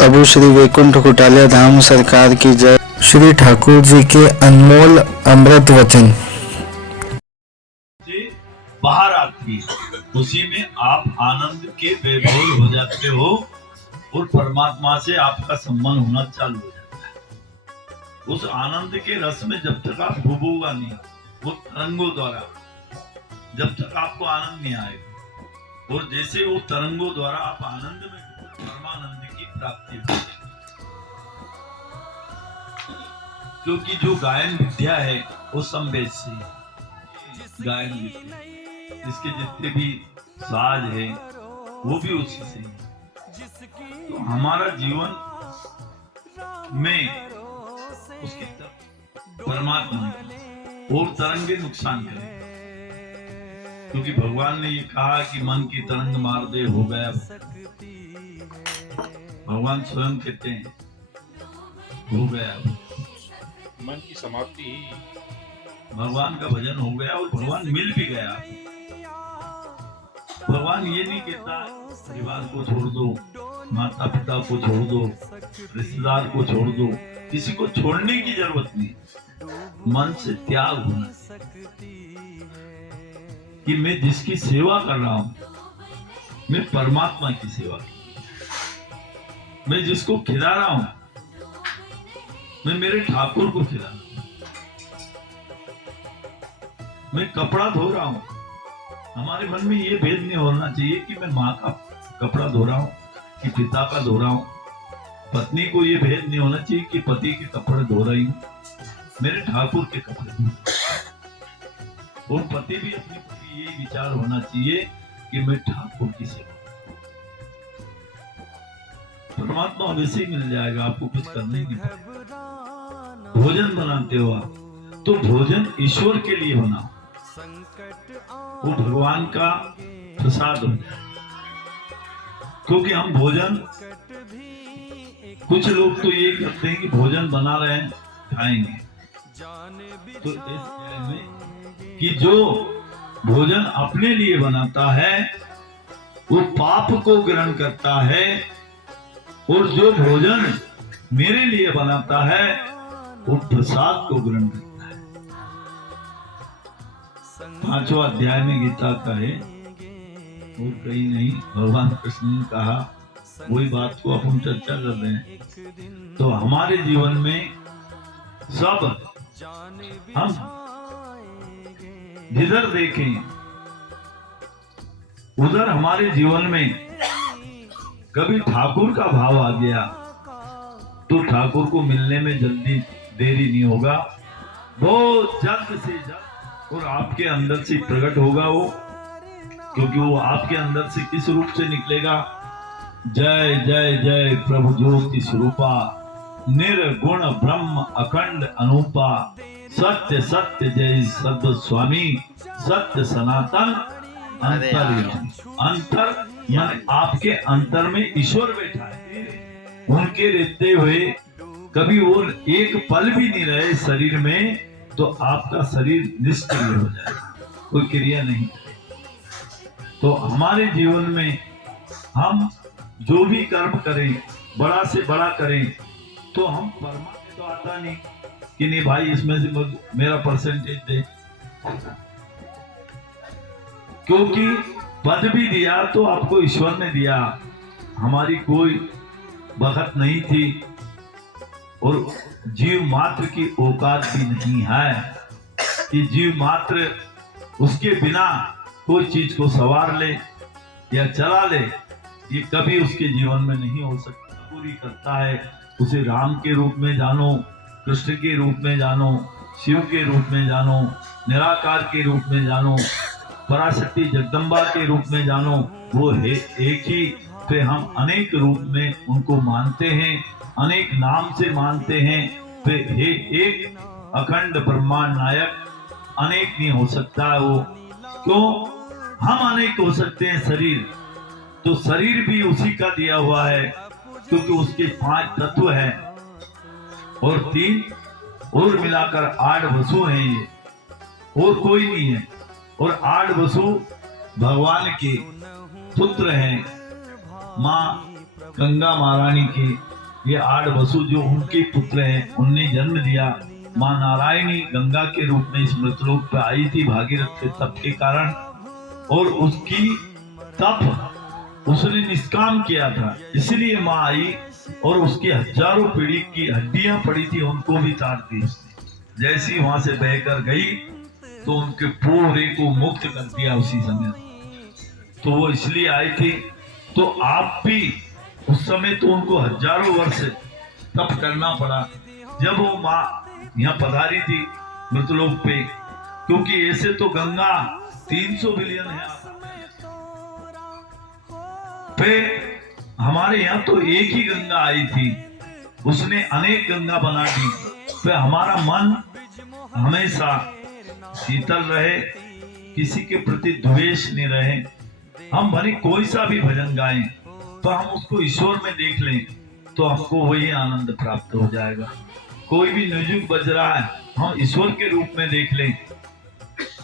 प्रभु श्री वैकुंठ कुटालिया धाम सरकार की जय। श्री ठाकुर जी के अनमोल अमृत वचन से बाहर आती है, उसी में आप आनंद के बेभोल हो जाते हो और परमात्मा से आपका संबंध होना चालू हो जाता है। उस आनंद के रस में जब तक आप डूबोगा नहीं, वो तरंगों द्वारा जब तक आपको आनंद नहीं आएगा, और जैसे वो तरंगों द्वारा आप आनंद में परमानंद की प्राप्ति होती है। क्योंकि जो गायन विद्या है वो समवेद से गायन विद्या, इसके जितने भी साज है वो भी उसी से है। तो हमारा जीवन में उसकी परमात्मा और तरंगे नुकसान करें, क्योंकि भगवान ने ये कहा कि मन की तरंग मार दे हो गया। भगवान स्वयं कहते हैं हो गया, मन की समाप्ति ही भगवान का भजन हो गया और भगवान मिल भी गया। भगवान ये नहीं कहता परिवार को छोड़ दो, माता पिता को छोड़ दो, रिश्तेदार को छोड़ दो, किसी को छोड़ने की जरूरत नहीं। मन से त्याग होना कि मैं जिसकी सेवा कर रहा हूं, मैं परमात्मा की सेवा कर रहा हूं। मैं जिसको खिला रहा हूं, मैं मेरे ठाकुर को खिला रहा हूं। मैं कपड़ा धो रहा हूं, हमारे मन में ये भेद नहीं होना चाहिए कि मैं माँ का कपड़ा धो रहा हूं कि पिता का धो रहा हूं। पत्नी को ये भेद नहीं होना चाहिए कि पति के कपड़े धो रही हूं, मेरे ठाकुर के कपड़े धो। और पति भी अपनी पत्नी ये विचार होना चाहिए कि मैं ठाकुर की सेवा। परमात्मा वैसे ही मिल जाएगा, आपको कुछ करना ही नहीं पड़ेगा। भोजन बनाते हो आप, तो भोजन ईश्वर के लिए बनाओ, वो भगवान का प्रसाद हो। क्योंकि हम भोजन, कुछ लोग तो ये करते हैं कि भोजन बना रहे हैं खाएंगे, तो इस में कि जो भोजन अपने लिए बनाता है वो पाप को ग्रहण करता है, और जो भोजन मेरे लिए बनाता है वो प्रसाद को ग्रहण करता है। 5वां अध्याय में गीता का है, और कहीं नहीं, भगवान कृष्ण ने कहा, वही बात को अपन चर्चा कर रहे हैं। तो हमारे जीवन में सब हम जिधर देखें उधर हमारे जीवन में कभी ठाकुर का भाव आ गया तो ठाकुर को मिलने में जल्दी देरी नहीं होगा, बहुत जल्द से जल्द, और आपके अंदर से प्रकट होगा वो। क्योंकि वो आपके अंदर से किस रूप से निकलेगा? जय जय जय प्रभु ज्योति स्वरूपा, निर्गुण ब्रह्म अखंड अनूपा, सत्य सत्य जय सद् स्वामी, सत्य सनातन अंतर्यामी। अंतर यानी आपके अंतर में ईश्वर बैठा है, उनके रहते हुए कभी वो एक पल भी नहीं रहे शरीर में, तो आपका शरीर निष्क्रिय हो जाएगा, कोई क्रिया नहीं। तो हमारे जीवन में हम जो भी कर्म करें, बड़ा से बड़ा करें, तो हम परमात्मा तो आता नहीं कि नहीं भाई इसमें से मेरा परसेंटेज दे, क्योंकि पद भी दिया तो आपको ईश्वर ने दिया, हमारी कोई बखत नहीं थी, और जीव मात्र की औकात भी नहीं है कि जीव मात्र उसके बिना कोई चीज को सवार ले या चला ले, ये कभी उसके जीवन में नहीं हो सकता। पूरी करता है, उसे राम के रूप में जानो, कृष्ण के रूप में जानो, शिव के रूप में जानो, निराकार के रूप में जानो, पराशक्ति जगदम्बा के रूप में जानो, वो है एक ही। फिर हम अनेक रूप में उनको मानते हैं, अनेक नाम से मानते हैं, फिर हे एक अखंड ब्रह्मांड नायक, अनेक नहीं हो सकता वो। क्यों? हम अनेक हो सकते हैं शरीर, तो शरीर भी उसी का दिया हुआ है, क्योंकि उसके 5 तत्व हैं और 3 और मिलाकर 8 वसु हैं ये, और कोई नहीं है। और 8 वसु भगवान के पुत्र हैं, माँ गंगा महारानी के ये 8 वसु जो उनके पुत्र हैं, उनने जन्म दिया। माँ नारायणी गंगा के रूप में इस मृतलोक पे आई थी भागीरथ के तप के कारण, और उसकी तप उसने निष्काम किया था, इसलिए माँ आई और उसकी हजारों पीढ़ी की हड्डियां पड़ी थी उनको भी काट दी उसने। जैसी वहां से बहकर गई तो उनके पूरे को मुक्त कर दिया उसी समय। तो वो इसलिए आई थी। तो आप भी उस समय तो उनको हजारों वर्ष तप करना पड़ा जब वो माँ यहाँ पधारी थी मृतलोक पे, क्योंकि ऐसे तो गंगा 300 बिलियन है पे, हमारे यहाँ तो एक ही गंगा आई थी, उसने अनेक गंगा बना दी। तो हमारा मन हमेशा शीतल रहे, किसी के प्रति द्वेष नहीं रहे। हम भले कोई सा भी भजन गाएं तो हम उसको ईश्वर में देख लें तो हमको वही आनंद प्राप्त हो जाएगा। कोई भी म्यूजिक बज रहा है हम ईश्वर के रूप में देख लें,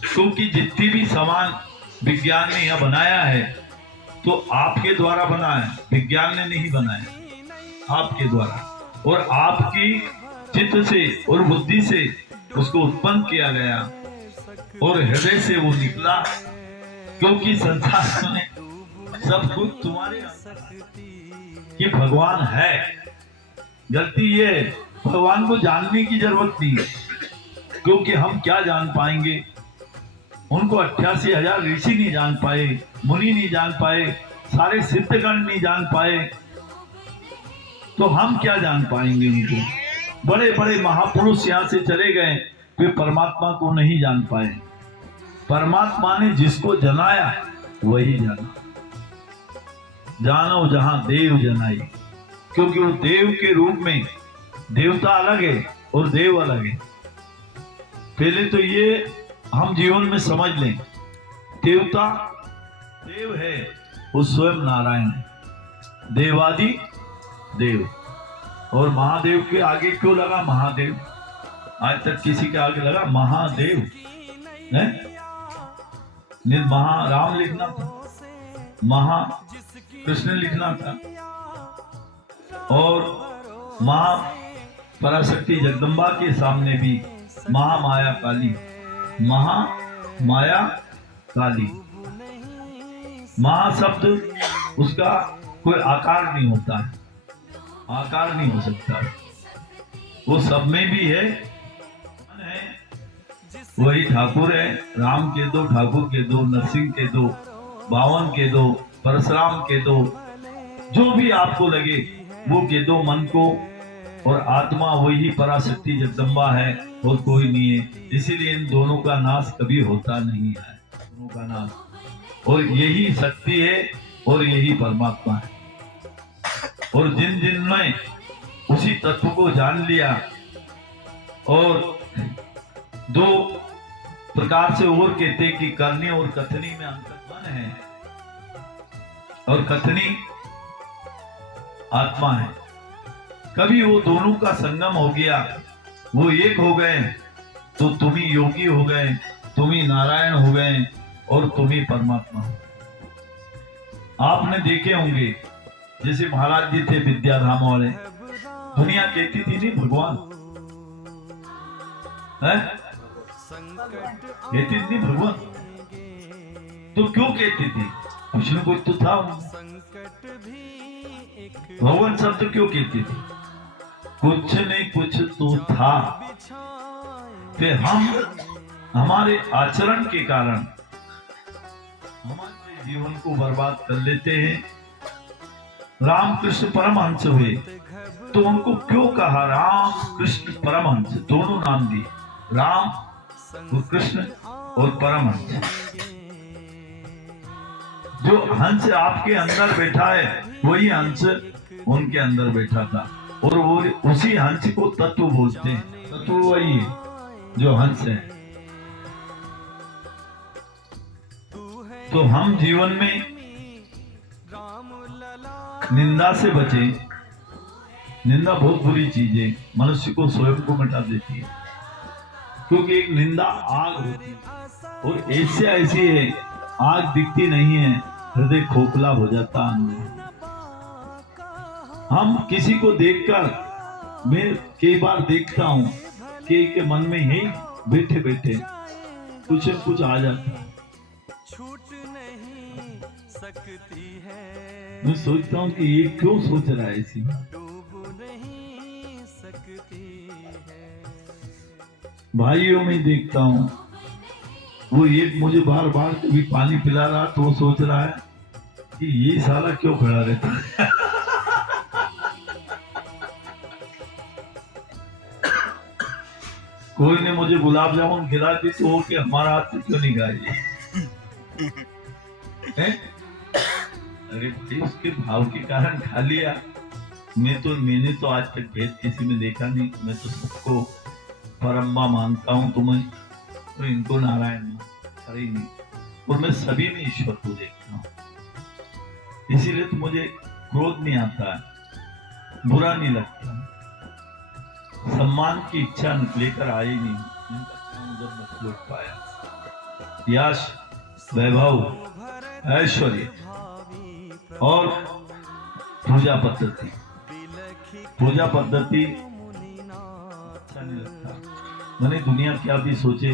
क्योंकि जितनी भी सामान विज्ञान ने यह बनाया है तो आपके द्वारा बना है, विज्ञान ने नहीं बनाया, आपके द्वारा। और आपकी चित्त से और बुद्धि से उसको उत्पन्न किया गया और हृदय से वो निकला, क्योंकि संसार में सब कुछ तुम्हारे कि भगवान है। गलती ये भगवान को जानने की जरूरत नहीं, क्योंकि हम क्या जान पाएंगे। उनको 88,000 ऋषि नहीं जान पाए, मुनि नहीं जान पाए, सारे सिद्धगण नहीं जान पाए, तो हम क्या जान पाएंगे उनको। बड़े बड़े महापुरुष यहाँ से चले गए, वे परमात्मा को नहीं जान पाए। परमात्मा ने जिसको जनाया वही जाना। जानो जहां देव जनाई, क्योंकि वो देव के रूप में, देवता अलग है और देव अलग है। पहले तो ये हम जीवन में समझ लें, देवता देव है वो स्वयं नारायण है, देवादि देव। और महादेव के आगे क्यों लगा महादेव? आज तक किसी के आगे लगा महादेव है? महा राम लिखना था, महा कृष्ण लिखना था, और महा पराशक्ति जगदम्बा के सामने भी महामाया काली, महामाया काली। महा शब्द उसका कोई आकार नहीं होता है, आकार नहीं हो सकता, वो सब में भी है। वही ठाकुर है, राम के दो, ठाकुर के दो, नरसिंह के दो, बावन के दो, परशुराम के दो, जो भी आपको लगे वो के दो मन को। और आत्मा वही पराशक्ति जगदम्बा है और कोई नहीं है, इसीलिए इन दोनों का नाश कभी होता नहीं है, दोनों का नाश। और यही शक्ति है और यही परमात्मा है। और जिन जिन ने उसी तत्व को जान लिया, और दो प्रकार से और कहते कि करनी और कथनी में अंतर है, और कथनी आत्मा है। कभी वो दोनों का संगम हो गया, वो एक हो गए, तो तुम ही योगी हो गए, तुम ही नारायण हो गए और तुम ही परमात्मा हो। आपने देखे होंगे जैसे महाराज जी थे विद्याधाम वाले, दुनिया कहती थी नहीं भगवान है, कहती थी भगवान, तो क्यों कहती थी? कुछ न कुछ तो था। भगवान शब्द क्यों कहती थी? कुछ नहीं कुछ तो था। फिर हम हमारे आचरण के कारण हमारे जीवन को बर्बाद कर लेते हैं। रामकृष्ण परमहंस हुए तो उनको क्यों कहा राम कृष्ण परमहंस? दोनों नाम दिए, राम और कृष्ण और परमहंस। जो हंस आपके अंदर बैठा है वही हंस उनके अंदर बैठा था, और वो उसी हंस को तत्व बोलते हैं। तत्व वही है जो हंस है। तो हम जीवन में निंदा से बचे। निंदा बहुत बुरी चीज है, मनुष्य को स्वयं को मिटा देती है, क्योंकि एक निंदा आग होती है, और ऐसी है आग दिखती नहीं है, हृदय खोखला हो जाता अंदर। हम किसी को देखकर मैं कई बार देखता हूँ कि के मन में ही बैठे बैठे कुछ न कुछ आ जाता है। मैं सोचता हूँ कि ये क्यों सोच रहा है ऐसी बात। भाइयों में देखता हूँ वो एक मुझे बार बार कभी पानी पिला रहा तो वो सोच रहा है कि ये साला क्यों खड़ा रहता है। कोई ने मुझे गुलाब जामुन खिला दी तो वो कि हमारा हाथ से क्यों नहीं खाई। अरे भाई उसके भाव के कारण खा लिया। मैंने तो आज तक भेद किसी में देखा नहीं। मैं तो सबको परम्बा मानता हूँ। तो इनको नारायण अरे नहीं, और मैं सभी में ईश्वर को देखता हूँ। इसीलिए तो मुझे क्रोध नहीं आता है, बुरा नहीं लगता, सम्मान की इच्छा लेकर आई नहीं। जब मैं लौट पाया यश, वैभव, ऐश्वर्य और पूजा पद्धति अच्छा नहीं लगता। मैंने दुनिया क्या भी सोचे,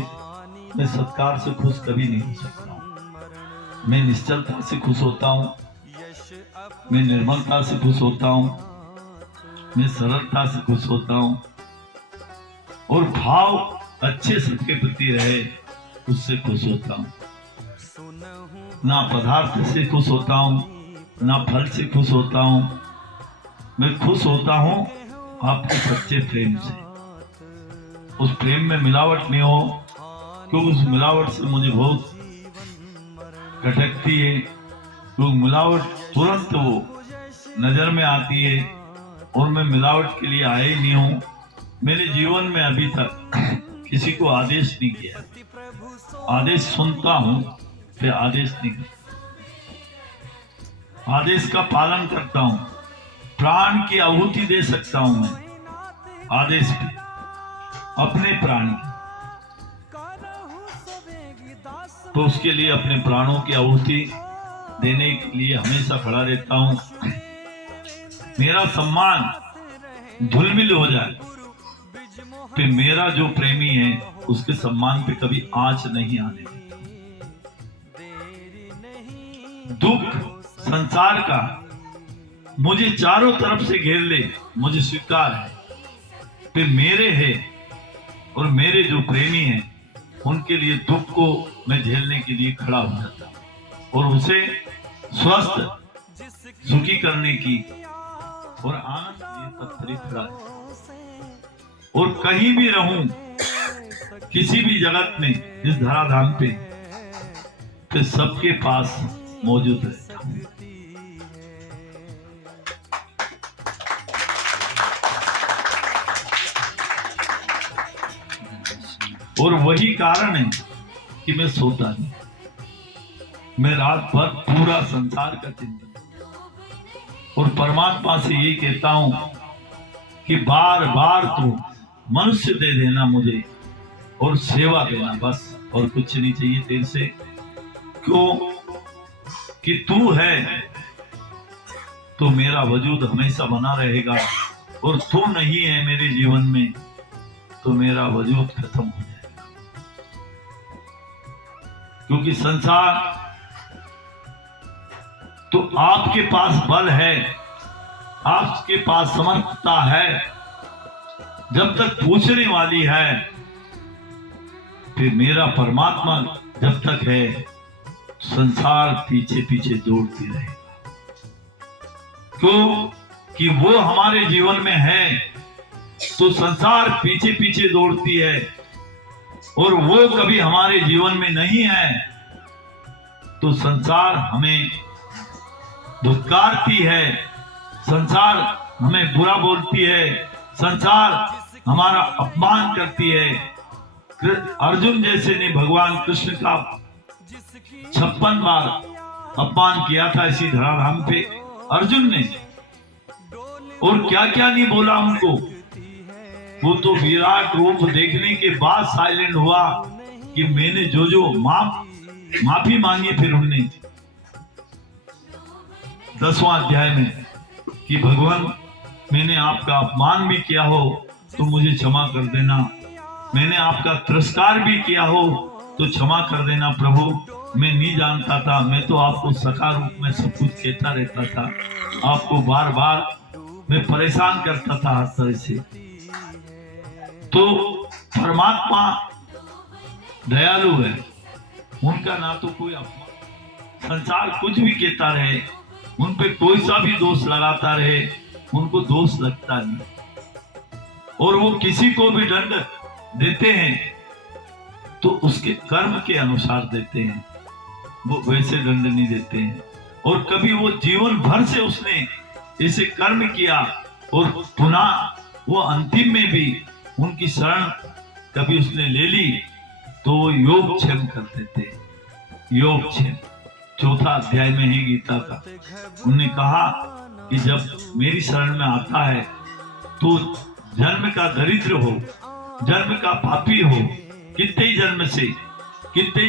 मैं सत्कार से खुश कभी नहीं हो सकता। मैं निश्चलता से खुश होता हूँ, मैं निर्मलता से खुश होता हूँ, मैं सरलता से खुश होता हूँ, और भाव अच्छे सबके प्रति रहे उससे खुश होता हूँ। ना पदार्थ से खुश होता हूँ, ना फल से खुश होता हूँ। मैं खुश होता हूँ आपके सच्चे प्रेम से। उस प्रेम में मिलावट नहीं हो, क्योंकि उस मिलावट से मुझे बहुत खटकती है। क्योंकि मिलावट तुरंत वो नजर में आती है और मैं मिलावट के लिए आया ही नहीं हूँ। मेरे जीवन में अभी तक किसी को आदेश नहीं किया। आदेश सुनता हूँ, फिर आदेश नहीं करता। आदेश का पालन करता हूँ, प्राण की आहुति दे सकता हूँ मैं आदेश पे, अपने प्राण की। तो उसके लिए अपने प्राणों की आहुति देने के लिए हमेशा खड़ा रहता हूँ। मेरा सम्मान धूलमिल हो जाए, फिर मेरा जो प्रेमी है उसके सम्मान पे कभी आंच नहीं आने देता। दुख संसार का मुझे चारों तरफ से घेर ले, मुझे स्वीकार है, फिर मेरे है और मेरे जो प्रेमी हैं उनके लिए दुख को मैं झेलने के लिए खड़ा हो जाता हूं और उसे स्वस्थ सुखी करने की और आनंद के तत्परी खड़ा है। और कहीं भी रहूं, किसी भी जगत में, इस धराधाम पे, तो सबके पास मौजूद रहता हूं। और वही कारण है कि मैं सोता नहीं। मैं रात भर पूरा संसार का चिंतन और परमात्मा से यही कहता हूं कि बार बार तो मनुष्य दे देना मुझे और सेवा देना, बस और कुछ नहीं चाहिए तेरे से। क्यों कि तू है तो मेरा वजूद हमेशा बना रहेगा, और तू नहीं है मेरे जीवन में तो मेरा वजूद खत्म हो जाएगा। क्योंकि संसार तो आपके पास बल है, आपके पास समर्थता है, जब तक पूछने वाली है। फिर मेरा परमात्मा जब तक है, संसार पीछे पीछे दौड़ती रहेगा। क्यों कि वो हमारे जीवन में है तो संसार पीछे पीछे दौड़ती है, और वो कभी हमारे जीवन में नहीं है तो संसार हमें धुतकारती है, संसार हमें बुरा बोलती है, संसार हमारा अपमान करती है। अर्जुन जैसे ने भगवान कृष्ण का 56 बार अपमान किया था इसी धराधाम पे अर्जुन ने, और क्या क्या नहीं बोला उनको। वो तो विराट रूप देखने के बाद साइलेंट हुआ कि मैंने जो जो माफी मांगी। फिर उनने 10वां अध्याय में कि भगवान मैंने आपका अपमान भी किया हो तो मुझे क्षमा कर देना, मैंने आपका तिरस्कार भी किया हो तो क्षमा कर देना प्रभु। मैं नहीं जानता था, मैं तो आपको सखा रूप में सब कुछ कहता रहता था, आपको बार बार मैं परेशान करता था हर तरह से। तो परमात्मा दयालु है, उनका ना तो कोई अपमान, संसार कुछ भी कहता रहे, उन पे कोई सा भी दोष लगाता रहे, उनको दोष लगता नहीं। और वो किसी को भी दंड देते हैं तो उसके कर्म के अनुसार देते हैं, वो वैसे दंड नहीं देते हैं। और कभी वो जीवन भर से उसने ऐसे कर्म किया और पुनः वो अंतिम में भी उनकी शरण कभी उसने ले ली तो वो योग क्षेम कर देते। योग क्षेम 4था अध्याय में है गीता का। उन्होंने कहा कि जब मेरी शरण में आता है तो जन्म का दरिद्र हो, जन्म का पापी हो, कितने ही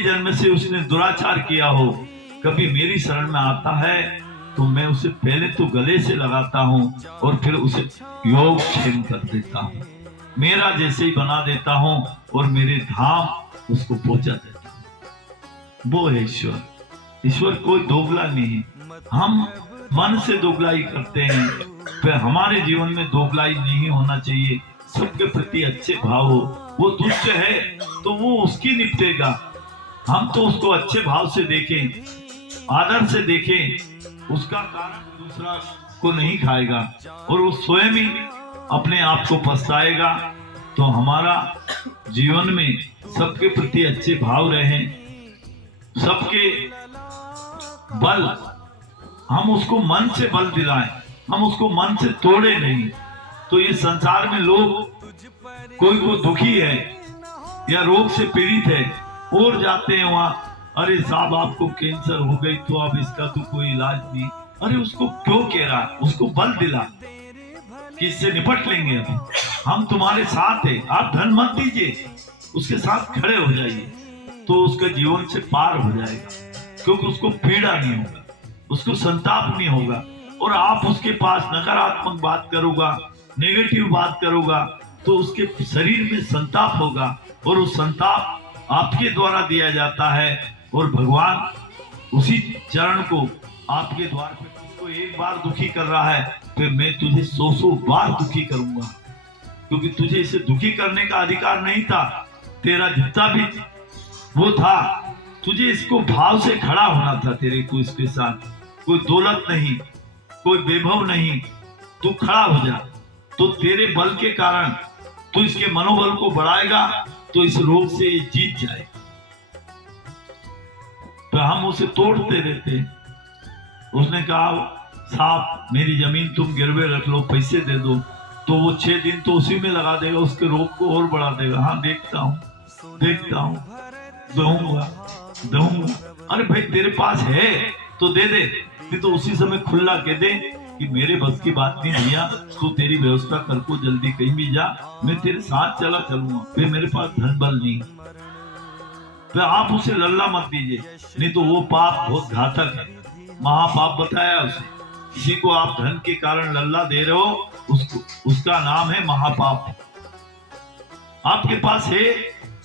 जन्म से उसने दुराचार किया हो, कभी मेरी शरण में आता है तो मैं उसे पहले तो गले से लगाता हूँ और फिर उसे योग क्षेम कर देता हूँ, मेरा जैसे ही बना देता हूँ और मेरे धाम उसको पहुंचा देता हूँ। वो है ईश्वर। ईश्वर कोई दोगला नहीं है। हम मन से दोगलाई करते हैं, फिर हमारे जीवन में दोगलाई नहीं होना चाहिए। सबके प्रति अच्छे भाव हो। वो दुष्ट है तो वो उसकी निपटेगा, हम तो उसको अच्छे भाव से देखें, आदर से देखें, उसका कारण दूसरा को नहीं खाएगा और वो स्वयं ही अपने आप को पछताएगा। तो हमारा जीवन में सबके प्रति अच्छे भाव रहे, सबके बल, हम उसको मन से बल दिलाएं, हम उसको मन से तोड़े नहीं। तो ये संसार में लोग, कोई को दुखी है या रोग से पीड़ित है और जाते हैं वहां, अरे साहब आपको कैंसर हो गई तो अब इसका तो कोई इलाज नहीं। अरे उसको क्यों कह रहा, उसको बल दिला कि इससे निपट लेंगे, अभी हम तुम्हारे साथ हैं, आप धन मत दीजिए, उसके साथ खड़े हो जाइए तो उसका जीवन से पार हो जाएगा, क्योंकि उसको पीड़ा नहीं होगा, उसको संताप नहीं होगा। और आप उसके पास नकारात्मक बात करोगा, नेगेटिव बात करोगा तो उसके शरीर में संताप होगा और वो संताप आपके द्वारा दिया जाता है और भगवान उसी चरण को आपके द्वार पे, उसको एक बार दुखी कर रहा है फिर मैं तुझे 100 बार दुखी करूंगा, क्योंकि तुझे इसे दुखी करने का अधिकार नहीं था। तेरा जितना भी वो था, तुझे इसको भाव से खड़ा होना था। तेरे को इसके साथ कोई दौलत नहीं, कोई वैभव नहीं, तू खड़ा हो जा। तो तेरे बल के कारण तू इसके मनोबल को बढ़ाएगा तो इस रोग से ये जीत जाए। तो हम उसे तोड़ते रहते। उसने कहा साहब मेरी जमीन तुम गिरवे रख लो, पैसे दे दो, तो वो 6 दिन तो उसी में लगा देगा, उसके रोग को और बढ़ा देगा। हाँ देखता हूँ दूंगा। अरे भाई तेरे पास है तो दे दे, नहीं तो उसी समय खुला कह दे कि मेरे बस की बात नहीं भैया, तू तेरी व्यवस्था कर को जल्दी कहीं भी जा, मैं तेरे साथ चलूंगा, फिर मेरे पास धन बल नहीं। तो आप उसे लल्ला मत दीजिए, नहीं तो वो पाप बहुत घातक है, महापाप बताया उसे। किसी को आप धन के कारण लल्ला दे रहे हो, उसका नाम है महापाप। आपके पास है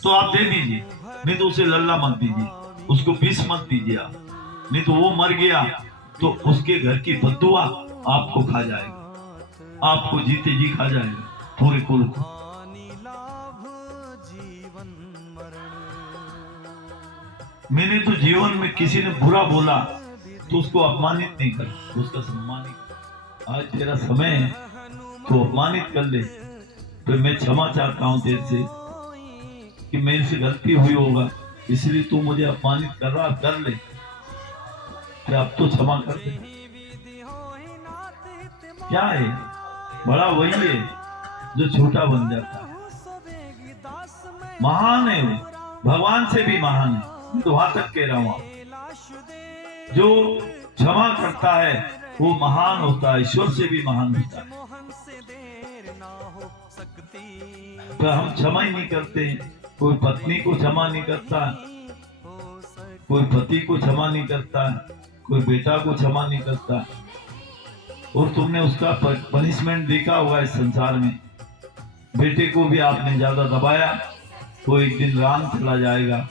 तो आप दे दीजिए, नहीं तो उसे लल्ला मत दीजिए, उसको विष मत दीजिए आप, नहीं तो वो मर गया तो उसके घर की बददुआ आपको खा जाएगा, आपको जीते जी खा जाएगा, पूरे कुल को। मैंने तो जीवन में किसी ने बुरा बोला तो उसको अपमानित नहीं कर, उसका सम्मान ही कर। आज तेरा समय है तो अपमानित कर ले, तो मैं क्षमा चाहता हूं तेरे से कि मेरे से गलती हुई होगा, इसलिए तू मुझे अपमानित कर रहा, कर ले, फिर अब तो क्षमा कर दे। क्या है, बड़ा वही है जो छोटा बन जाता है। महान है वो, भगवान से भी महान है, तो वहां तक कह रहा हूं। जो क्षमा करता है वो महान होता है, ईश्वर से भी महान होता है। तो हम क्षमा ही नहीं करते, कोई पत्नी को क्षमा नहीं करता, कोई पति को क्षमा नहीं करता, कोई बेटा को क्षमा नहीं करता। और तुमने उसका पनिशमेंट देखा होगा इस संसार में। बेटे को भी आपने ज्यादा दबाया तो एक दिन राम चला जाएगा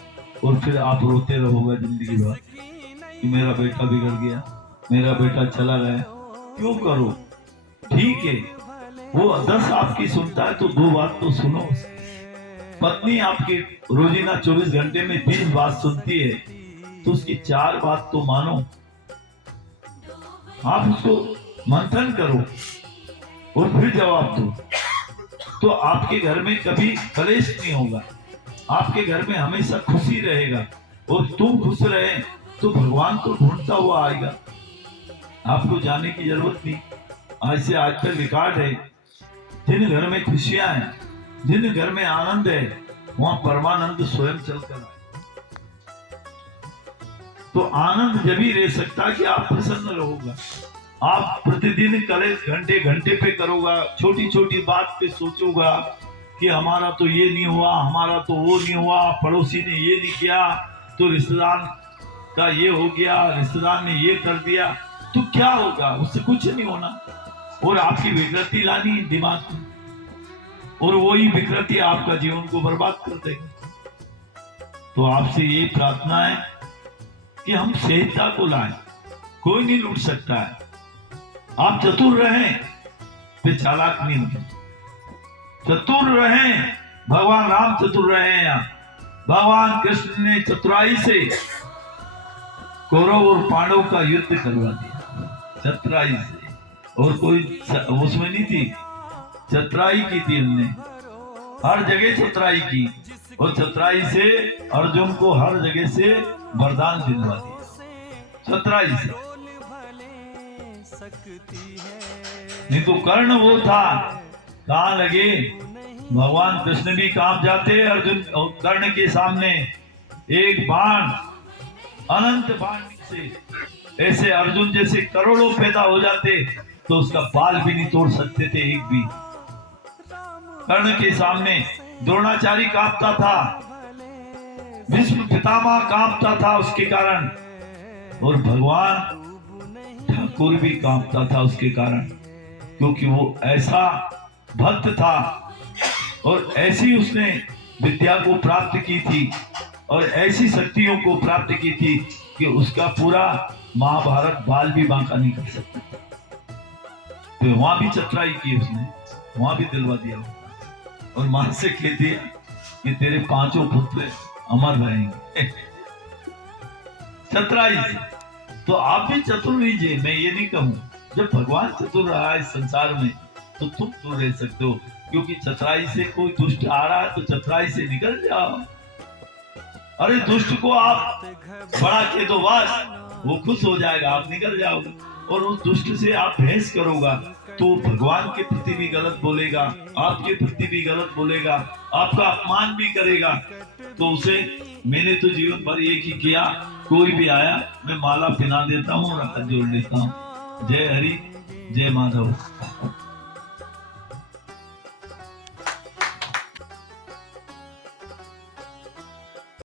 और फिर आप रोते रहोगे जिंदगी भर कि मेरा बेटा बिगड़ गया, मेरा बेटा चला गया। क्यों करो? ठीक है, वो 10 आपकी सुनता है तो 2 बात तो सुनो। पत्नी आपकी रोजीना 24 घंटे में 30 बात सुनती है तो उसकी 4 बात तो मानो। आप उसको मंथन करो और फिर जवाब दो, तो आपके घर में कभी कलेश नहीं होगा, आपके घर में हमेशा खुशी रहेगा। और तुम खुश रहे तो भगवान तो ढूंढता हुआ आएगा, आपको जाने की जरूरत नहीं। आज से आज तक रिकॉर्ड है, जिन घर में खुशियां हैं, जिन घर में आनंद है, वहां परमानंद स्वयं चलकर आए। तो आनंद जब ही रह सकता कि आप प्रसन्न रहोगा। आप प्रतिदिन कलेश घंटे घंटे पे करोगा, छोटी छोटी बात पे सोचोगा कि हमारा तो ये नहीं हुआ, हमारा तो वो नहीं हुआ, पड़ोसी ने ये नहीं किया, तो रिश्तेदार का ये हो गया, रिश्तेदार ने ये कर दिया, तो क्या होगा? उससे कुछ नहीं होना। और आपकी विकृति लानी है दिमाग में, और वही विकृति आपका जीवन को बर्बाद कर देगी। तो आपसे ये प्रार्थना है कि हम सहजता को लाएं। कोई नहीं लूट सकता है। आप चतुर रहें, फिर चालाक नहीं होंगे। चतुर रहें, भगवान राम चतुर रहे हैं। यहाँ भगवान कृष्ण ने चतुराई से कौरव और पांडव का युद्ध करवा दिया, चतुराई से। और कोई उसमें नहीं थी, चतुराई की थी हमने, हर जगह चतुराई की। और चतुराई से अर्जुन को हर जगह से वरदान दिलवा दिया, चतुराई से। नहीं तो कर्ण वो था, कहां लगे? भगवान कृष्ण भी काम जाते अर्जुन कर्ण के सामने एक बाण, अनंत बाण से ऐसे अर्जुन जैसे करोड़ों पैदा हो जाते तो उसका बाल भी नहीं तोड़ सकते थे एक भी। कर्ण के सामने द्रोणाचार्य कांपता था, भीष्म पितामह कांपता था उसके कारण, और भगवान ठाकुर भी कांपता था उसके कारण, क्योंकि वो ऐसा भक्त था और ऐसी उसने विद्या को प्राप्त की थी और ऐसी शक्तियों को प्राप्त की थी कि उसका पूरा महाभारत बाल भी बांका नहीं कर सकता। तो वहां भी चतुराई की उसने, वहां भी दिलवा दिया और मां से कह दिया कि तेरे 5 पुत्र अमर रहेंगे। चतुराई से। तो आप भी चतुर लीजिए, मैं ये नहीं कहूं। जब भगवान चतुर रहा है इस संसार में तो तुम तो रह सकते हो, क्योंकि चतुराई से कोई दुष्ट आ रहा है तो चतुराई से निकल जाओ। अरे दुष्ट को आप बड़ा के दो बस, वो खुश हो जाएगा, आप निकल जाओगे। और उस दुष्ट से आप बहस करोगा तो भगवान के प्रति भी गलत बोलेगा, आपके प्रति भी गलत बोलेगा, आपका अपमान भी करेगा। तो उसे मैंने तो जीवन भर एक ही किया, कोई भी आया मैं माला पहना देता हूँ, रखा जोड़ लेता हूँ। जय हरि, जय माधव।